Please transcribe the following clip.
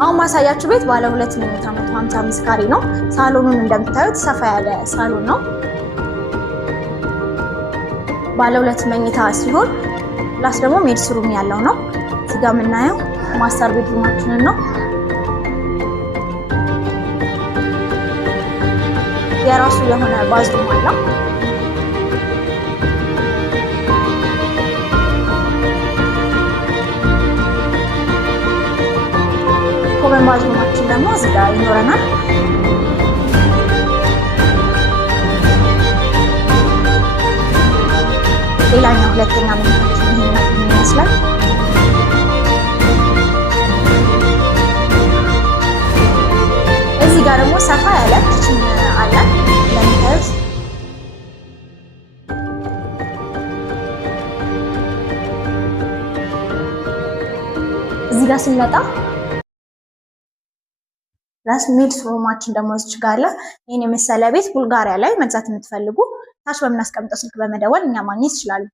አሁን ማሳያችሁ ቤት ባለ 2 መኝታ 155 ካሬ ነው። ሳሎኑን እንደምታዩት ሰፋ ያለ ሳሎን ነው። ባለ 2 መኝታ ሲሆን ፕላስ ደግሞ ሜድስ ሩም ያለው ነው። እዚህ ጋር የምናየው ማስተር ቤድሩማችንን ነው። የራሱ የሆነ ባዝሩም አለው። ኮመን ባዝሩማችን ደግሞ እዚህ ጋር ይኖረናል። ሌላኛው ሁለተኛ መኝታችን ይሄን ይመስላል። እዚህ ጋር ደግሞ ሰፋ ያለ ኪችን አለ እንደምታዩት። እዚህ ጋር ስንመጣ ፕላስ ሜድስ ሩማችን ደግሞ እዚህ ጋር አለ። ይሄን የመሰለ ቤት ቡልጋሪያ ላይ መግዛት የምትፈልጉ ታች በምናስቀምጠው ስልክ በመደወል እኛ ማግኘት ይችላሉ።